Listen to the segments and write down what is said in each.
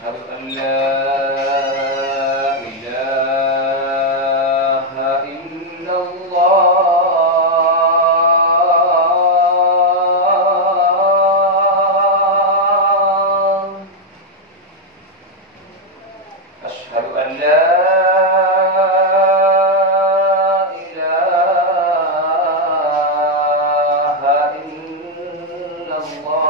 أشهد أن لا إله إلا الله. أشهد أن لا إله إلا الله.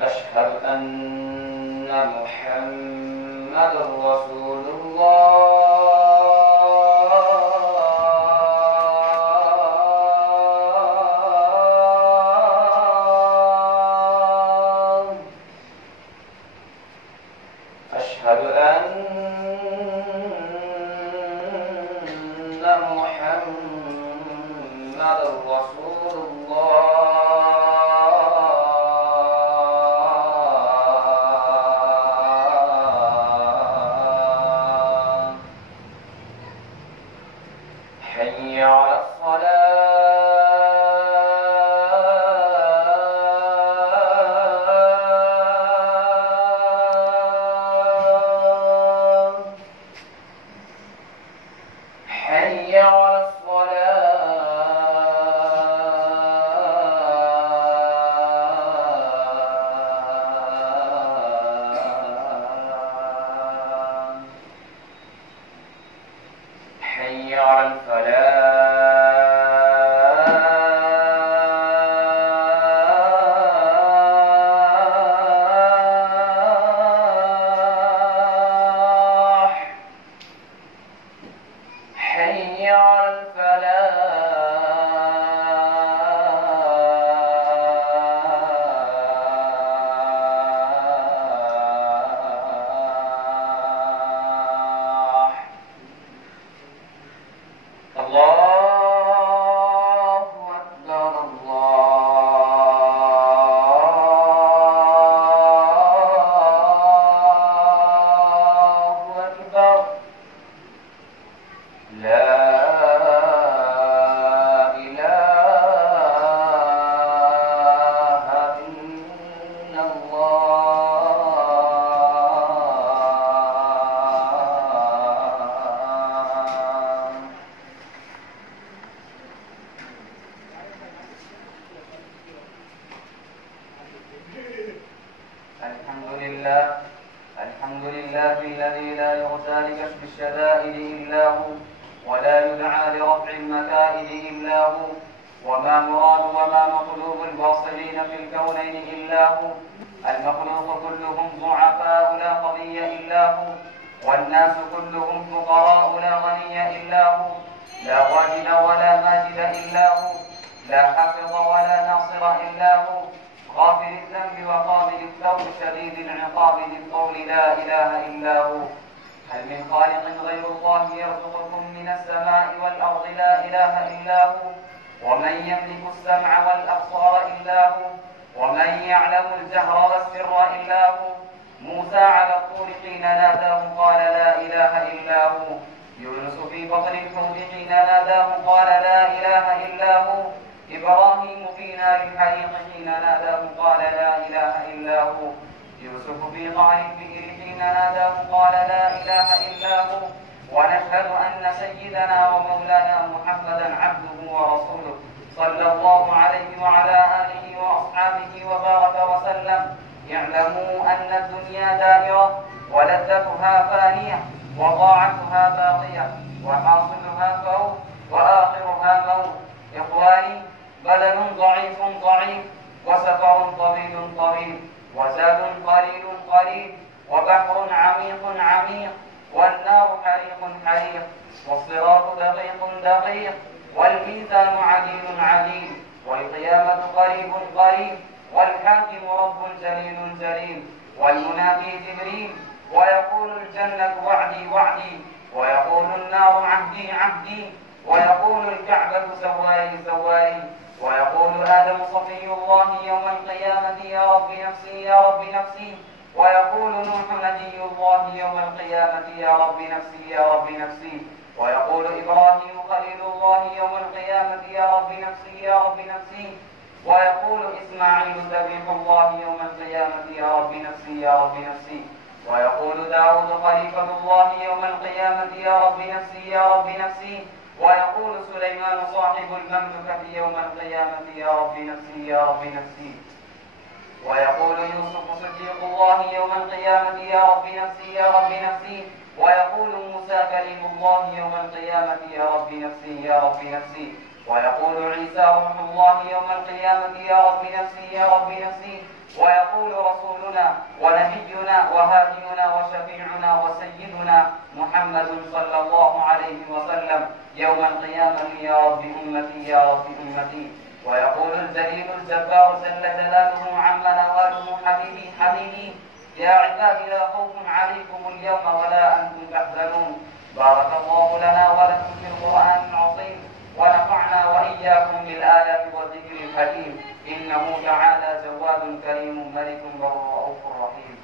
أشهد أن محمدًا رسول الله. أشهد أن محمدًا رسول الله. حي على الصلاة. حي على الصلاة. حي على الفلاح. حي على الفلاح. الله أكبر الله أكبر. لا إله إلا الله. الحمد لله الذي لا يرجى لكشف الشدائد إلا هو، ولا يدعى لرفع المكائد إلا هو، وما مراد وما مطلوب الواصلين في الكونين إلا هو. المخلوق كلهم ضعفاء لا قوي إلا هو، والناس كلهم فقراء لا غني إلا هو. لا واجد ولا ماجد إلا هو، لا حافظ ولا ناصر إلا هو. غافر الذنب وقابل التوب شديد العقاب للقول لا إله إلا هو. هل من خالق غير الله يرزقكم من السماء والأرض؟ لا إله إلا هو. ومن يملك السمع والأبصار إلا هو، ومن يعلم الجهر والسر إلا هو. موسى على الطور حين ناداه قال لا إله إلا هو. يونس في بطن الحوت حين ناداه قال لا إله إلا هو. إبراهيم في نار الحريق حين ناداه قال لا إله إلا هو. يوسف في قعر البئر حين ناداه قال لا إله إلا هو. ونشهد أن سيدنا ومولانا محمدا عبده ورسوله صلى الله عليه وعلى آله وأصحابه وبارك وسلم. اعلموا أن الدنيا دائرة، ولذتها فانية، وطاعتها باقية، وحاصلها فوت، وآخرها موت. إخواني، بدن ضعيف ضعيف، وسفر طويل طويل، وزاد قليل قليل، وبحر عميق عميق، والنار حريق حريق، والصراط دقيق دقيق، والميزان عديل عديل، والقيامة قريب قريب، والحاكم رب جليل جليل، والمنادي جبريل، ويقول الجنة وعدي وعدي، ويقول النار عهدي عهدي، ويقول الكعبة سواري سواري، ويقول آدم صفي الله يوم القيامة يا رب نفسي يا رب نفسي، ويقول نوح نبي الله يوم القيامة يا رب نفسي يا رب نفسي، ويقول إبراهيم خليل نفسي ويقول إسماعيل ذبيح الله يوم القيامة يا رب نفسي يا رب نفسي ويقول داود خليفة الله يوم القيامة يا رب نفسي يا رب نفسي ويقول سليمان صاحب المملكة يوم القيامة يا رب نفسي يا رب نفسي ويقول يوسف صديق الله يوم القيامة يا رب نفسي يا رب نفسي ويقول موسى كليم الله يوم القيامة يا رب نفسي يا رب نفسي ويقول عيسى روح الله يوم القيامة يا رب نفسي يا رب نفسي ويقول رسولنا ونبينا وهادينا وشفيعنا وسيدنا محمد صلى الله عليه وسلم يوم القيامة يا رب أمتي يا رب أمتي ويقول الجليل الجبار جل جلاله عم نواله حبيبي حبيبي يا عبادي لا خوف عليكم اليوم ولا أنتم تحزنون. بارك الله لنا ولكم في القرآن العظيم ونفعنا وإياكم بالآيات والذكر الحكيم إنه تعالى جواد كريم ملك بر رؤوف رحيم.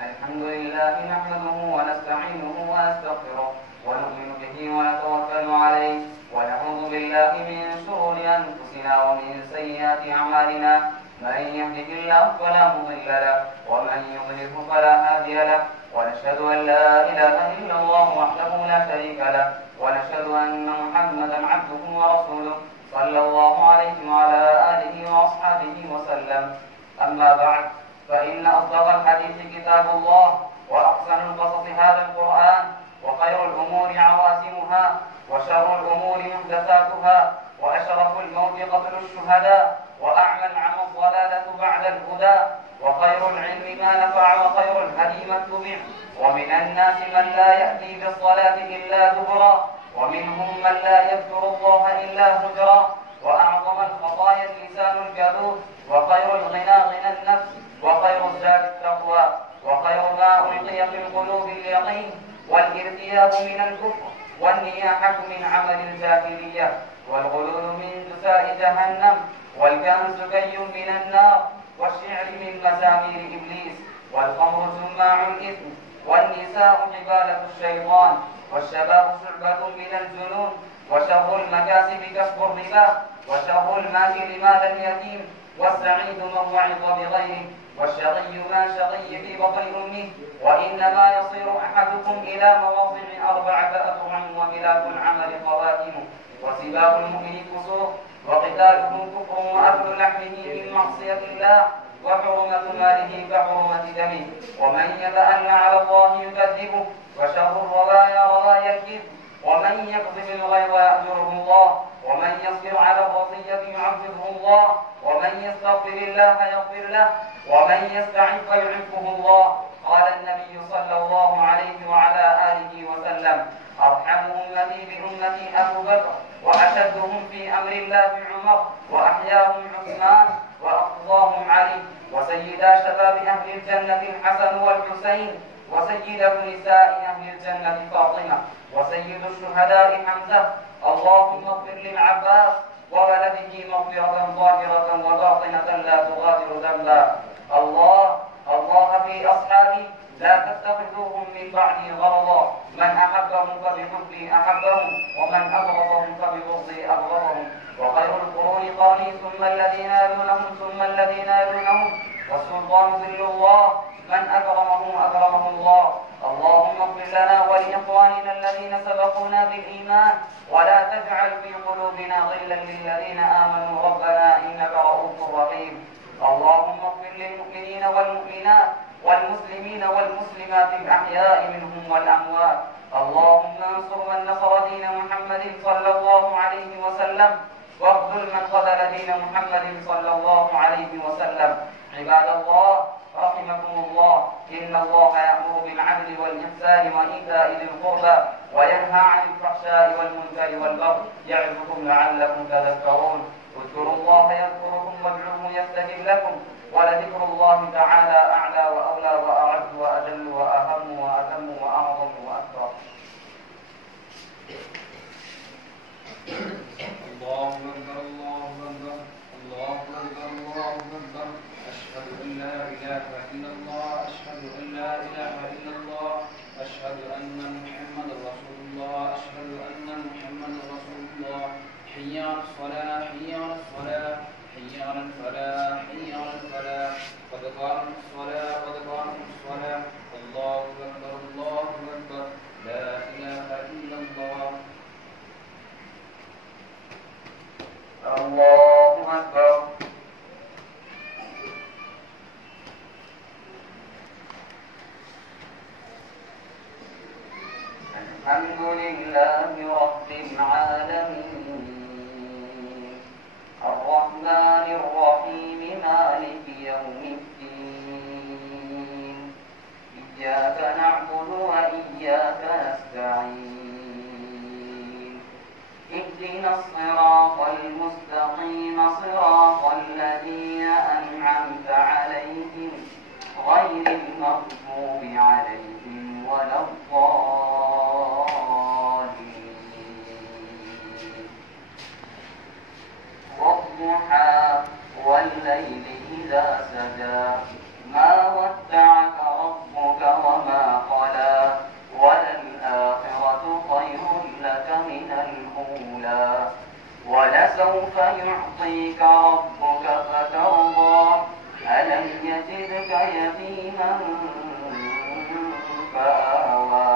الحمد لله نحمده ونستعينه ونستغفره ونؤمن به ونتوكل عليه ونعوذ بالله من شرور أنفسنا ومن سيئات أعمالنا من يهده الله فلا مضل له ومن يضلله فلا هادي له ونشهد أن لا إله إلا الله وحده لا شريك له ونشهد أن محمدا عبده ورسوله صلى الله عليه وعلى آله وأصحابه وسلم. أما بعد فإن أصدق الحديث كتاب الله وأحسن القصص هذا القرآن وخير الأمور عواسمها وشر الأمور محدثاتها وأشرف الموت قتل الشهداء وأعمى العمى الضلالة بعد الهدى وخير العلم ما نفع وخير الهدي ما اتبع ومن الناس من لا يأتي بالصلاة إلا دبرا ومنهم من لا يذكر الله إلا هجرا وأعظم الخطايا اللسان الكذوب وخير الغنى غنى النفس وخير الزاد التقوى وخير ما ألقي في القلوب اليقين والارتياب من الكفر والنياحة من عمل الجاهلية والغلول من جزاء جهنم والكنز كي من النار والشعر من مزامير إبليس والخمر جماع الإثم والنساء حبالة الشيطان والشباب شعبة من الجنون وشر المكاسب كسب الربا وشر المال لمال اليتيم والسعيد من وعظ بغيره والشقي ما شقي في بطن أمه وإنما يصير أحدكم إلى مواضع 4 أذرع وملاك العمل خواتمه وسباب المؤمن فسوق وقتاله كفر وأكل لحمه من معصية الله وحرمة ماله كحرمة دمه ومن يتألى على الله يكذبه وشر الروايا روايا الكذب ومن يكذب الغيظ يأجره الله ومن يصبر على الوصية يعذبه الله ومن يستغفر الله يغفر له ومن يستعف يعفه الله. قال النبي صلى الله عليه وعلى آله وسلم أرحم أمتي بأمتي أبو بكر وأشدهم في أمر الله عمر وأحياهم عثمان وأقضاهم علي وسيدا شباب أهل الجنة الحسن والحسين وسيدة نساء أهل الجنة فاطمة وسيد الشهداء حمزة. اللهم اغفر للعباس وولده مغفرة ظاهرة وباطنة لا تغادر ذنبا. الله في أصحابي لا تتخذوهم من بعدي غرضا من أحبهم فبحبي أحبهم ومن أبغضهم فببغضي أبغضهم وخير القرون قرني ثم الذين يلونهم ثم الذين يلونهم والسلطان ذل الله من أكرمه الله. اللهم اغفر لنا ولإخواننا الذين سبقونا بالإيمان ولا تجعل في قلوبنا غلا للذين آمنوا ربنا إنك رؤوف رحيم. اللهم اغفر للمؤمنين والمؤمنات والمسلمين والمسلمات الأحياء منهم والأموات. اللهم انصر من نصر دين محمد صلى الله عليه وسلم واخذل من خذل دين محمد صلى الله عليه وسلم. عباد الله رحمكم الله إن الله يأمر بالعدل والإحسان وإيتاء ذي القربى وينهى عن الفحشاء والمنكر والبغي يعظكم لعلكم تذكرون. اذكروا الله يذكركم وادعوه يستجب لكم ولذكر الله تعالى أعلى وأولى وأعز وأجل وأهم وأتم وأعظم وأكبر. الله أكبر الله أكبر الله أكبر الله أكبر. أشهد أن لا إله إلا الحمد لله رب العالمين الرحمن الرحيم مالك يوم الدين إياك نعبد وإياك نستعين اهدنا الصراط المستقيم صراط الذين أنعمت عليهم غير المغضوب عليهم ولا الضالين والضحى والليل إذا سجى ما ودعك ربك وما قلى وللآخرة خير لك من الأولى ولسوف يعطيك ربك فترضى ألم يجدك يتيما فآوى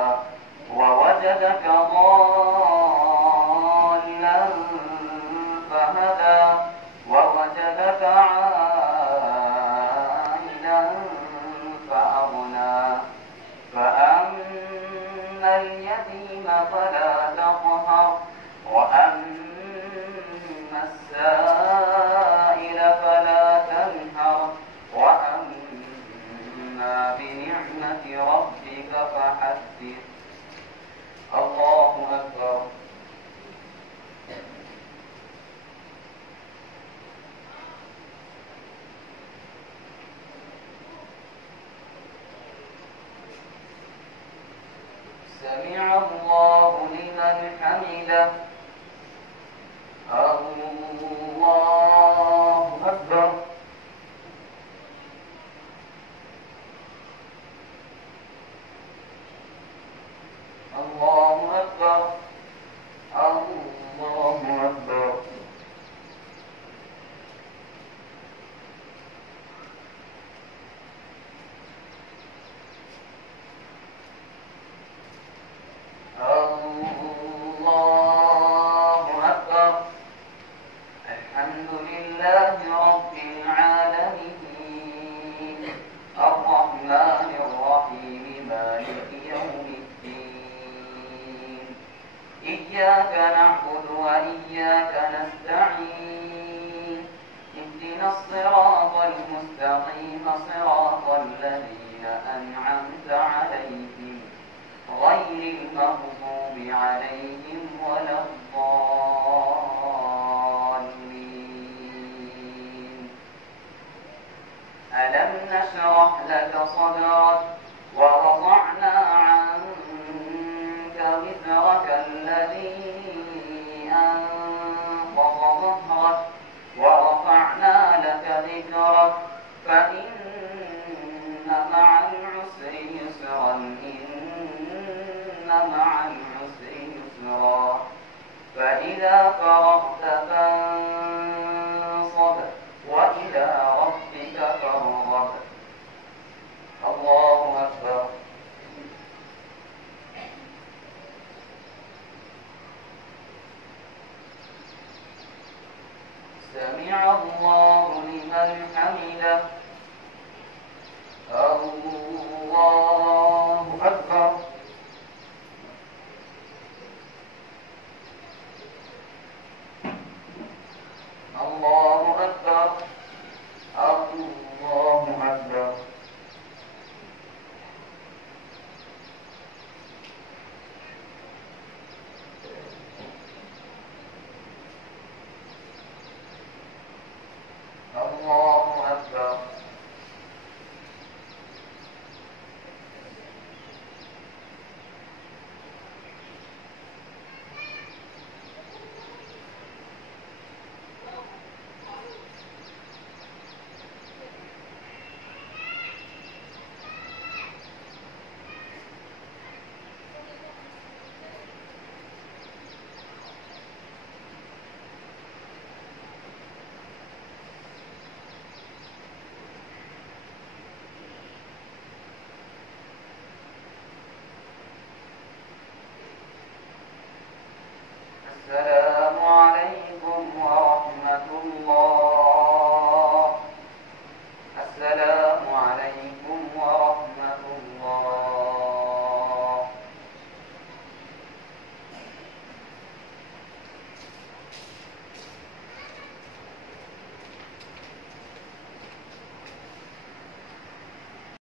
ووجدك ضالا فهدى ووجدك عائلا فأغنى فأما اليتيم فلا تقهر وأما السائل فلا تنهر وأما بنعمة ربك فحدث الله أكبر. سمع الله لمن حمده الله أكبر. الله أكبر الله أكبر. الله أكبر. الحمد لله رب العالمين الرحمن الرحيم مالك يوم الدين إياك نعبد وإياك نستعين اهدنا الصراط المستقيم صراط الذين أنعمت عليهم غير المغضوب عليهم ولا الضالين. ألم نشرح لك صدرك ووضعنا عنك وزرك الذي أنقض ظهرك ورفعنا لك ذكرك فإن مع العسر يسرا مع العسر يسرا فإذا فرغت فانصب وإلى ربك فارغب. الله أكبر. سمع الله لمن حمده الله أكبر. الله أكبر الله أكبر. الله أكبر. السلام